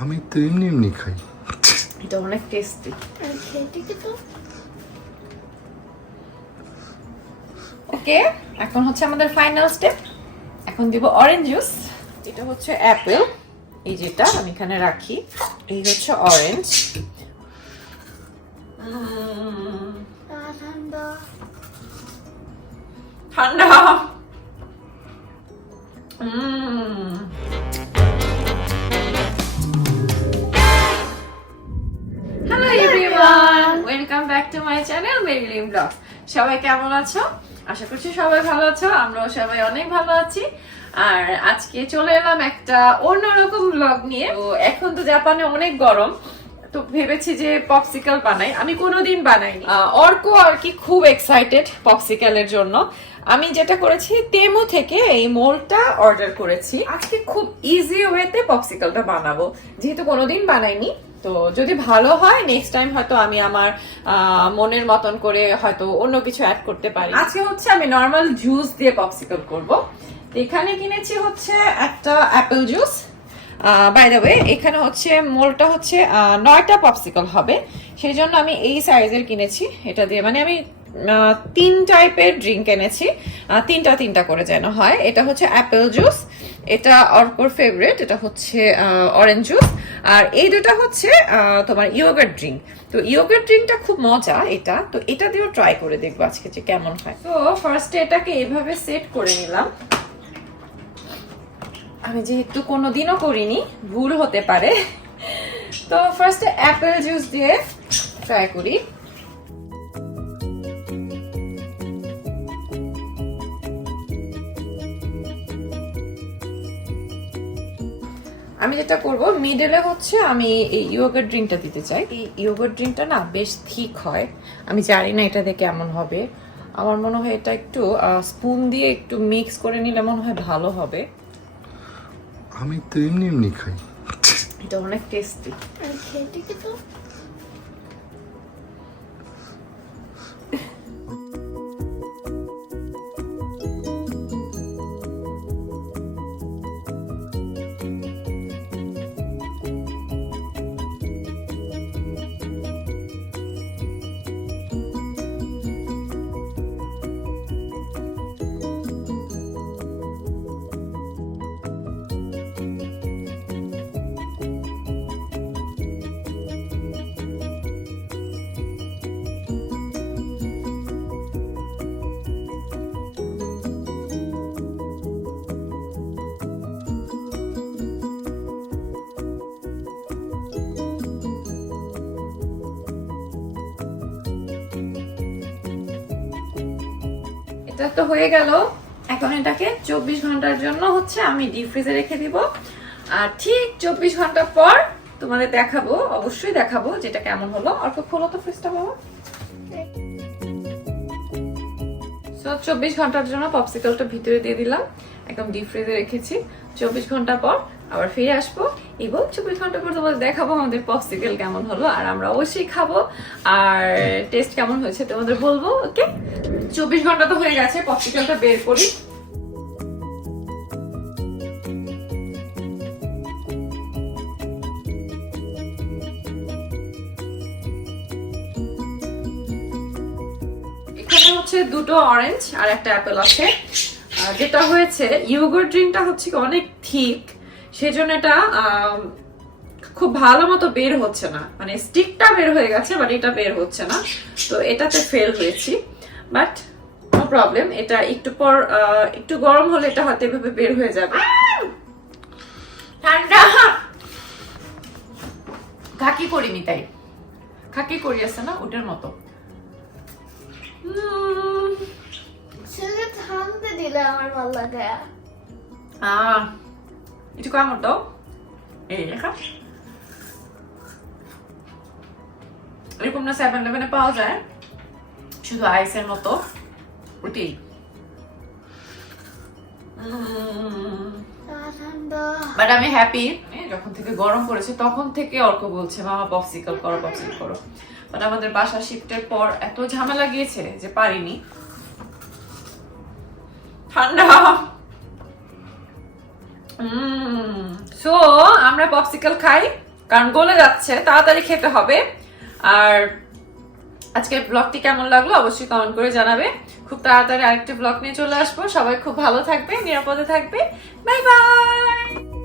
আমি তো এমনি এমনি খাই। এটা অনেক টেস্টি খেতে তো? ওকে এখন হচ্ছে আমাদের ফাইনাল স্টেপ এখন দিব অরেঞ্জ জুস এটা হচ্ছে অ্যাপেল এই যেটা আমি এখানে রাখি এই হচ্ছে অরেঞ্জ ঠান্ডা। চ্যানেল মেরিলিম সবাই কেমন আছো? আশা করছি সবাই ভালো আছো, আমরাও সবাই অনেক ভালো আছি। আর আজকে চলে এলাম একটা অন্যরকম ব্লগ নিয়ে। এখন তো জাপানে অনেক গরম, তো ভেবেছি যে পপসিকাল বানাই। আমি কোনোদিন বানাইনি। অর্ক আর কি খুব এক্সাইটেড পপসিকালের জন্য। আমি যেটা করেছি, তেমু থেকে এই মোলটা অর্ডার করেছি। আজকে খুব ইজি ওয়েতে পপসিকালটা বানাবো। যেহেতু কোনোদিন বানাইনি তো যদি ভালো হয় নেক্সট টাইম হয়তো আমি আমার মনের মতন করে হয়তো অন্য কিছু অ্যাড করতে পারি। আজকে হচ্ছে আমি নর্মাল জুস দিয়ে পপসিকল করব। এখানে কিনেছি হচ্ছে একটা apple juice by the way এখানে হচ্ছে, মোলটা হচ্ছে নয়টা পপসিকল হবে। সেই জন্য আমি এই সাইজের কিনেছি। এটা দিয়ে মানে আমি তিন টাইপের ড্রিঙ্ক এনেছি। তিনটা তিনটা করে যেন হয়। এটা হচ্ছে অ্যাপেল জুস এটা অর্কর ফেভারিট এটা হচ্ছে অরেঞ্জ জুস আর এই দুটা হচ্ছে তোমার ইয়োগার্ট ড্রিঙ্ক তো ইয়োগার্ট ড্রিঙ্কটা খুব মজা এটা। তো এটা দিয়েও ট্রাই করে দেখব আজকে যে কেমন হয়। তো ফার্স্টে এটাকে এভাবে সেট করে নিলাম। আমি যেহেতু কোনো দিনও করিনি, ভুল হতে পারে। তো ফার্স্টে অ্যাপেল জুস দিয়ে ট্রাই করি। আমি যেটা করব মিডলে হচ্ছে আমি এই ইয়োগার্ট ড্রিঙ্কটা দিতে চাই। এই ইয়োগার্ট ড্রিঙ্কটা না বেশ থিক হয়। আমি জানি না এটা দেখে কেমন হবে। আমার মনে হয় এটা একটু স্পুন দিয়ে একটু মিক্স করে নিলে মনে হয় ভালো হবে। আমি তো এমনি এমনি খাই। এটা অনেক টেস্টি খেতে তো? এটা তো হয়ে গেল। এখন এটাকে চব্বিশ ঘণ্টার জন্য হচ্ছে আমি ডিপ ফ্রিজে রেখে দিব। আর ঠিক চব্বিশ ঘণ্টা পর তোমাদের দেখাবো, অবশ্যই দেখাবো যেটা কেমন হলো। অল্প খোলো তো ফ্রিজটা বাবা। চব্বিশ ঘণ্টার জন্য পপসিকলটা ভিতরে দিয়ে দিলাম। একদম ডিপ ফ্রিজে রেখেছি। চব্বিশ ঘণ্টা পর আবার ফিরে আসব। এবং চব্বিশ ঘণ্টা পর তোমাদের দেখাবো আমাদের পপসিকল কেমন হলো, আর আমরা অবশ্যই খাব। আর টেস্ট কেমন হয়েছে তোমাদের বলব ওকে চব্বিশ ঘণ্টা তো হয়ে গেছে পপসিকলটা বের করি। হচ্ছে দুটো অরেঞ্জ আর একটা অ্যাপেল আছে। যেটা হয়েছে ইয়োগার্ট ড্রিঙ্কটা হচ্ছে অনেক থিক সেজন্য এটা খুব ভালো মতো বের হচ্ছে না। মানে স্টিকটা বের হয়ে গেছে বাট এটা বের হচ্ছে না। তো এটাতে ফেল হয়েছি। বাট নো প্রবলেম এটা একটু পর একটু গরম হলে এটা হয়তো এভাবে বের হয়ে যাবে। ঠান্ডা! খাকি করিনি তাই। খাকি করি আছে না ওটার মতো। ছেলে থামতে দিলে আমার ভালো লাগে। আহ একটু কামড় দাও এই দেখা এরকম না সেভেন ইলেভেনে পাওয়া যায় শুধু আইসের মতো ঠান্ডা বাট আমি হ্যাপি যখন থেকে গরম পড়েছে তখন থেকে অর্ক বলছে মামা পপসিকল করো পপসিকল করো। বাট আমাদের বাসা শিফটের পর এত ঝামেলা গিয়েছে যে পারিনি। ঠান্ডা। সো আমরা পপসিকল খাই, কারণ গলে যাচ্ছে, তাড়াতাড়ি খেতে হবে। আর আজকের ব্লগটি কেমন লাগল অবশ্যই কমেন্ট করে জানাবে। খুব তাড়াতাড়ি আরেকটি ব্লগ নিয়ে চলে আসব। সবাই খুব ভালো থাকবে, নিরাপদে থাকবে। Bye bye